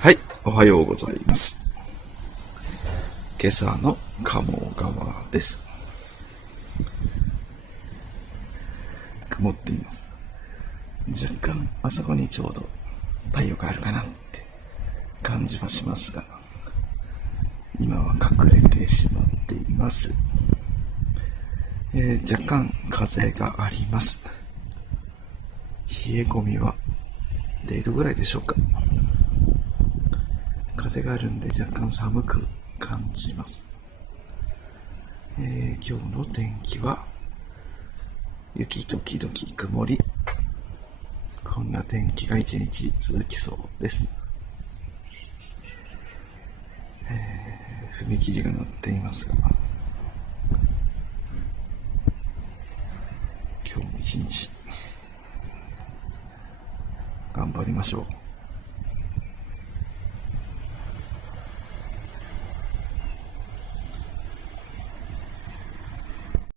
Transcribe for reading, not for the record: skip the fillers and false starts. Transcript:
はい、おはようございます。今朝の鴨川です。曇っています。若干あそこにちょうど太陽があるかなって感じはしますが、今は隠れてしまっています。若干風があります。冷え込みは0度ぐらいでしょうか。風があるんで若干寒く感じます。今日の天気は雪時々曇り。こんな天気が一日続きそうです。踏切が鳴っていますが、今日も一日頑張りましょう。